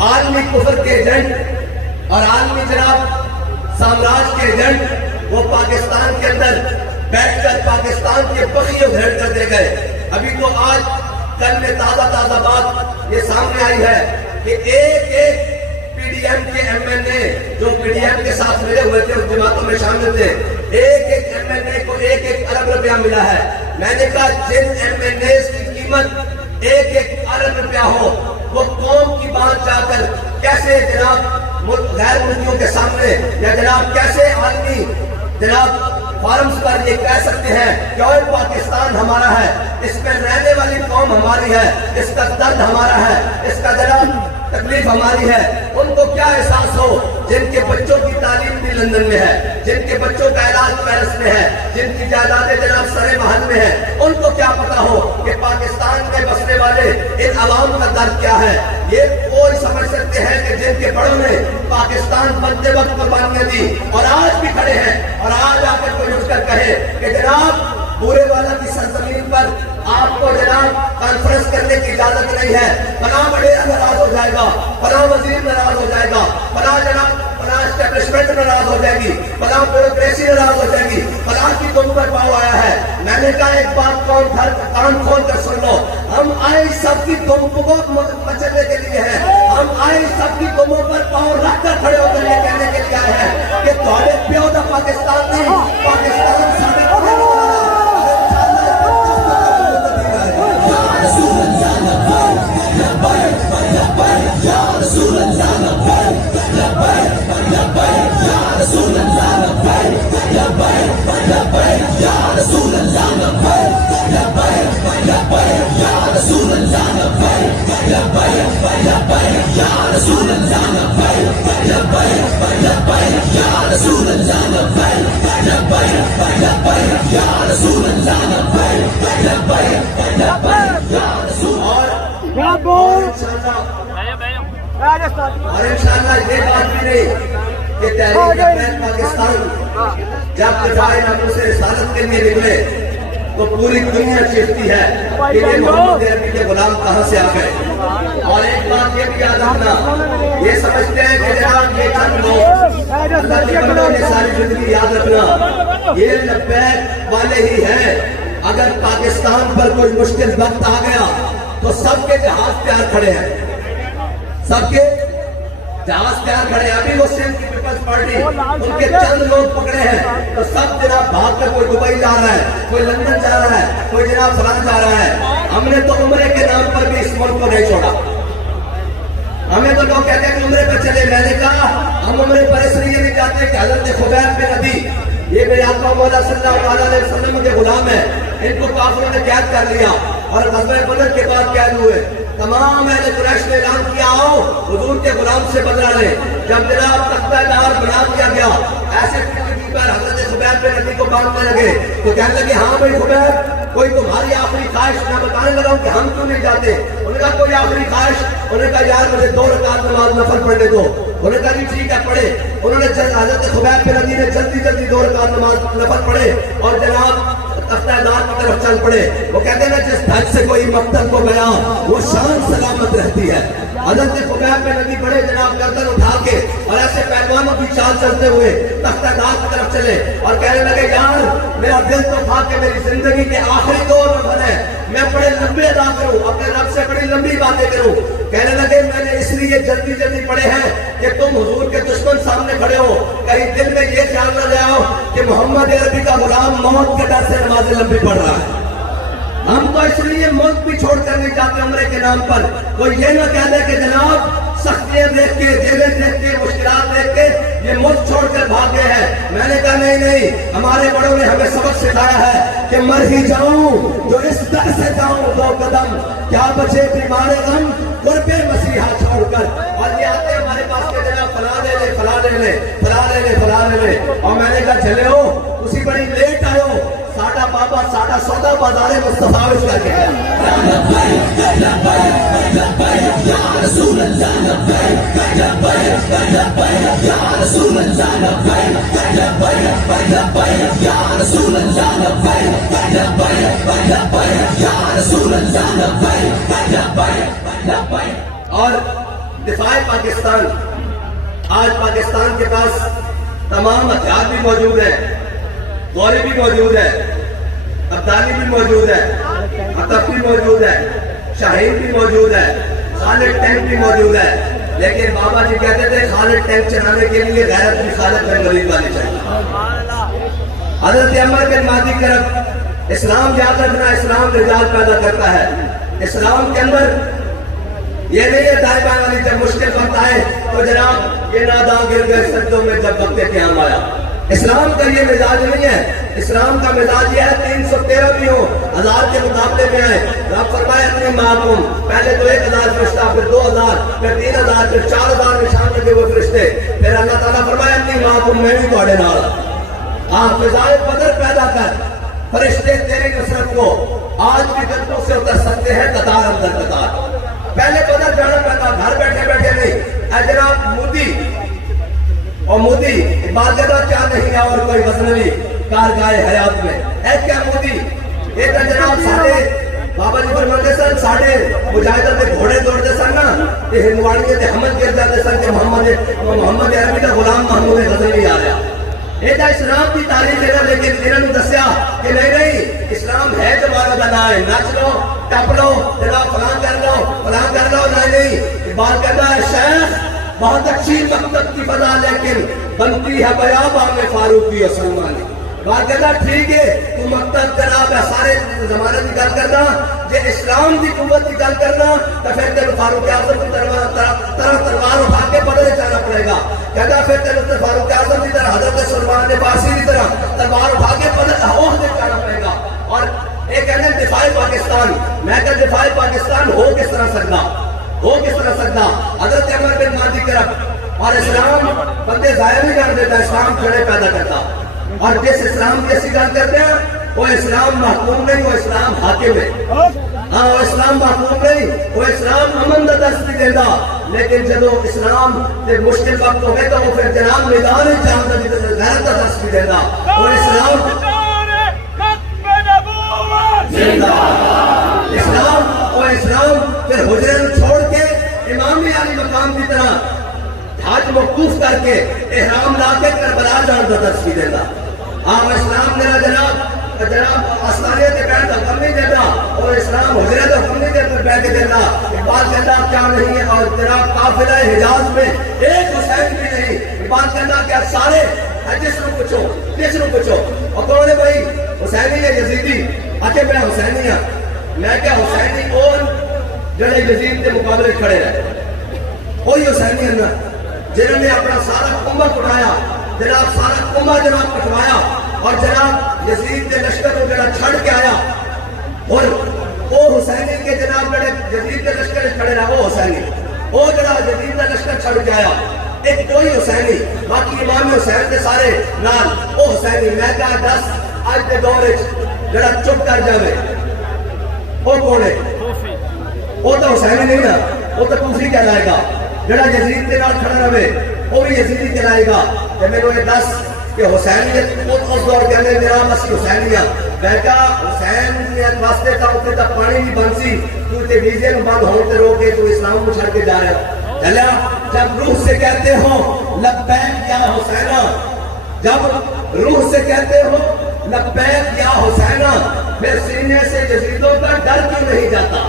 عالمی کفر کے ایجنٹ اور عالمی جناب سامراج کے ایجنٹ وہ پاکستان کے اندر بیٹھ کر پاکستان کے بخیے ادھیڑ کر دے گئے۔ ابھی تو آج کل میں تازہ بات یہ سامنے آئی ہے کہ ایک پی ڈی ایم کے ایم این اے جو پی ڈی ایم کے ساتھ ملے ہوئے تھے اس جماعتوں میں شامل تھے، ایک ایم این اے کو 1 ارب روپیہ ملا ہے۔ میں نے کہا جن ایم این اے کی قیمت 1 ارب روپیہ ہو وہ قوم کی بات جا کر کیسے جناب غیر ملکیوں کے سامنے یا جناب کیسے عالمی جناب فارمز پر یہ کہہ سکتے ہیں کہ اور پاکستان ہمارا ہے، اس میں رہنے والی قوم ہماری ہے، اس کا درد ہمارا ہے، اس کا جناب تکلیف ہماری ہے۔ ان کو کیا احساس ہو جن کے بچوں کی تعلیم بھی لندن میں ہے، جن کے بچوں کا علاج پیرس میں ہے، جن کی جائیدادیں جناب سرے محل میں ہیں، ان کو کیا پتا ہو کہ پاکستان میں بسنے والے ان عوام کا درد کیا ہے۔ یہ کوئی سمجھ سکتے ہیں کہ جن کے بڑوں نے پاکستان بنتے وقت قربانیاں دی اور آج بھی کھڑے ہیں اور آج آ کر کوئی اٹھ کر کہے کہ جناب بورے والا کی سرزمین پر آپ کو جناب کانفرنس کرنے کی اجازت نہیں ہے، فلاں وڈیرا ناراض ہو جائے گا، فلاں وزیر ناراض ہو جائے گا، فلاں جناب فلاں اسٹیبلشمنٹ ناراض ہو جائے گی، فلاں بیوروکریسی ناراض ہو جائے گی، فلاں کی تم پر پاؤ آیا ہے۔ میں نے کہا ایک بات کان کھول کر سن لو، ہم آئے سب کی تم کو مچلنے کے لیے ہیں، ہم آئے سب کی تموں پر پاؤں رکھ کر کھڑے ہو کر یہ کہنے کے لیے آئے ہیں کہ تھوڑے پیو دا پاکستان نہیں، پاکستان سارے اور انشاءاللہ یہ بات بھی نہیں کہ تحریک پاکستان جب دفاع ناموس رسالت کے لیے نکلے تو پوری دنیا چیختی ہے کہ یہ محمد عربی کے غلام کہاں سے آ گئے۔ اور ایک بات یہ بھی یاد رکھنا، یہ سمجھتے ہیں کہ جناب یہ چند لوگ اللہ کے بندوں نے ساری زندگی یاد رکھنا یہ لبیک والے ہی ہیں۔ اگر پاکستان پر کوئی مشکل وقت آ گیا تو سب کے جہاز تیار کھڑے ہیں، سب کے جہاز تیار کھڑے ہیں۔ ابھی وہ سندھ کی پیپلز پارٹی ان کے چند لوگ پکڑے ہیں تو سب جناب بھاگ کر کوئی دبئی جا رہا ہے، کوئی لندن جا رہا ہے، کوئی جناب فلان جا رہا ہے۔ ہم نے تو عمرے کے نام پر بھی اس ملک کو نہیں چھوڑا۔ ہمیں تو لوگ کہتے ہیں کہ عمرے پر چلے، میں نے کہا ہم عمرے پر اس لیے نہیں جاتے کہ حضرت خبیب بن ابی یہ میرے آقا مولا صلی اللہ علیہ وسلم کے غلام ہیں، ان کو کافروں نے قید کر لیا اور غزوہ بدر کے بعد قید ہوئے۔ تمام اہل قریش نے اعلان کیا آؤ حضور کے غلام سے بدلہ لیں۔ جب جناب تختہ دار بنا دیا گیا ایسے پر حضرت خبیب بن ابی کو باندھنے لگے تو کہنے لگے ہاں بھائی خبیب کوئی تمہاری آخری خواہش، میں بتانے لگا ہوں کہ ہم کیوں نہیں جاتے۔ انہوں نے کہا کوئی آخری خواہش؟ انہوں نے کہا یار مجھے 2 رکعت نماز نفل پڑھنے دو۔ انہوں نے کہا جی ٹھیک ہے پڑھے۔ انہوں نے حضرت خبیب بن ابی نے جلدی 2 رکعت نماز نفل پڑھے اور جناب تختہ دار کی طرف چل پڑے۔ وہ کہتے ہیں نا جس دھج سے کوئی مقتل کو گیا وہ شان سلامت رہتی ہے۔ حضرت خبیب بن ابی بڑے جناب گردن اٹھا کے اور ایسے پہلوانوں کی چال چلتے ہوئے تختہ دار کی طرف چلے اور کہنے لگے یار میرا دل تو تھا کہ میری زندگی کے آخری دور میں بنے میں بڑے لمبے ادا کروں، اپنے رب سے بڑی لمبی باتیں کروں۔ کہنے لگے میں نے اس لیے جلدی پڑھے ہیں کہ تم حضور کے دشمن سامنے کھڑے ہو، کہیں دل میں یہ خیال نہ لے آؤ کہ محمد عربی کا غلام موت کے ڈر سے نمازیں لمبی پڑھ رہا ہے۔ ہم تو اس لیے ملک بھی چھوڑ کر نہیں جاتے عمرے کے نام پر۔ کوئی یہ نہ کہہ دے کہ جناب سختیاں دیکھ کے، جیلیں دیکھ کے، مشکلات دیکھ کے یہ ملک چھوڑ کر بھاگ گئے ہیں۔ میں نے کہا نہیں، ہمارے بڑوں نے ہمیں سبق سکھایا ہے کہ مر ہی جاؤں جو اس در سے جاؤں 2 قدم، کیا بچے بیمار غم قرب مسیحا چھوڑ کر۔ اور یہ آتے ہمارے پاس کہ جناب فلاں لے لے، فلاں لے لے، فلاں لے لے، فلاں لے لے۔ اور میں نے کہا چلے ہو اسی بڑی لیٹ آئے ہو، ساڈا بابا ساڈا سودا بازار مصطفیٰ وچ کر کے اور دفاع پاکستان. آج پاکستان کے پاس تمام ہتھیار بھی موجود ہیں, گولی بھی موجود ہے, ابدالی بھی موجود ہے, عطف بھی موجود ہے, شاہین بھی موجود ہے, خالد ٹینک بھی موجود ہے. لیکن بابا جی کہتے تھے خالد ٹینک چلانے کے لیے غیرت بھی خالد بن ولید والی چاہیے. حضرت عمر بن مہدی کرب, اسلام یاد رکھنا, اسلام رجال پیدا کرتا ہے. اسلام کے اندر یہ نہیں ہے دائیں بائیں والی, جب مشکل وقت آئے تو جناب یہ نادا گر گئے سجدوں میں جب وقت قیام آیا. اسلام کا یہ مزاج نہیں ہے. اسلام کا مزاج یہ ہے 313 بھی ہو, 1000 کے مقابلے میں آئے. رب فرمائے اپنی معقوم, پہلے تو 1000 فرشتہ, پھر 2000, پھر 3000, پھر 4000 نشان لگے ہوئے فرشتے. پھر اللہ تعالیٰ فرمائے اپنی معقوم, میں بھی تھوڑے نال. آپ فضائے بدر پیدا کر, فرشتے تیری نصرت کو آج بھی قدموں سے اتر سکتے ہیں قطار اندر قطار. پہلے بدر جانا پڑتا, گھر بیٹھے بیٹھے نہیں. اے جناب مودی اور مودی عبادتہ کیا نہیں ہے اور کوئی غزنوی کارگاہ حیات میں. اے کیا مودی, یہ تو جناب ساڑھے بابا جی فرماتے سن ساڑھے مجاہدہ کے گھوڑے دوڑتے سن نا, یہ ہندوانیے تے حمد گر جاتے سن کہ محمد عربی کا غلام محمود غزنوی آ رہا. یہ تو اسلام کی تاریخ ہے نا, لیکن انہوں نے دسیا کہ نہیں اسلام ہے جماعت کا نام ہے, نچ لو ٹپ لو جناب فلاں کر لو فلاں کر لو. نہیں, بات کرنا ہے شیخ بہت اچھی مکتب کی فضا, لیکن بنتی ہے بیاباں میں فاروقی اور سلمانی. بات کرنا ٹھیک ہے, تو مکتب جناب ہے سارے زمانے کی گل کرنا, جے اسلام کی قوت کی گل کرنا تو پھر تیرے فاروق اعظم کی طرح تلوار اٹھا کے بدلے جانا پڑے گا. کہتا پھر تیرے فاروق اعظم کی طرح حضرت سلمان فارسی کی طرح تلوار اٹھا کے بدلے جانا پڑے گا. اور ایک کہتے ہیں دفاع پاکستان, میں کہ دفاع پاکستان ہو کس طرح سکتا, ہو کس طرح سکتا. حضرت عمر بن مہدی کرب, اور اسلام بندے ظاہر نہیں کر دیتا, اسلام کھڑے پیدا کرتا. اور جس اسلام کی ایسی گل کرتے ہیں وہ اسلام محکوم نہیں, وہ اسلام حاکم ہے. ہاں, وہ اسلام محکوم نہیں, وہ اسلام امن کا درس بھی دیتا. لیکن جب اسلام سے مشکل وقت ہوئے تو وہ پھر جناب میدان غیرت کا درس بھی دیتا. اور اسلام اسلام پھر حجرے میں چھوڑ کے امام علی مقام کی طرح حج موقوف کر کے احرام لا کے کربلا جان کا درس بھی دیتا. ہاں, اسلام میرا جناب آسانیت کے بیٹھ کا حکم نہیں دیتا, اور اسلام حجرے کا حکم نہیں دیتا بیٹھ کے دیتا. بات کرنا کیا نہیں ہے, اور جناب قافلہ حجاز میں ایک حسین بھی نہیں. بات کرنا کیا سارے جس کو پوچھو اور کون ہے بھائی حسینی ہے یزیدی, آکے میں حسینی ہاں. میں کیا حسینی اور جڑے یزید کے مقابلے کھڑے رہے, کوئی حسینی ہے نا, جنہوں نے اپنا سارا قومہ اٹھایا, جناب سارا قومہ جناب کٹوایا, اور جناب یزید کے لشکر کو جڑا چھڑ کے آیا. اور وہ حسینی کے جناب جڑے یزید کے لشکر کھڑے رہا, وہ حسینی, وہ جڑا یزید کا لشکر چھڑ کے آیا, ایک کوئی حسینی. باقی امام حسین کے سارے نال وہ حسینی. میں کہا 10 آج کے دور جڑا چپ کر جاوے وہ کون ہے, وہ تو حسینی نہیں نا, وہ تو کوفی کہلائے گا. جڑا یزید کے نال کھڑا رہے وہ بھی یزیدی کہلائے گا. کہ میں نے 10 کہ حسینیت اس دور کے اندر میرا مسیح حسینیہ. میں کہا حسینیت واسطے تا اتنے تک پانی نہیں بنسی, تو تے ویزے میں بند ہوتے رو کے تو اسلام کو چھڑ کے جا رہے ہو. چلیا جب روح سے کہتے ہو لبیک یا حسینہ, جب روح سے کہتے ہو لبیک یا حسینہ, پھر سینے سے یزیدوں کا ڈر کیوں نہیں جاتا.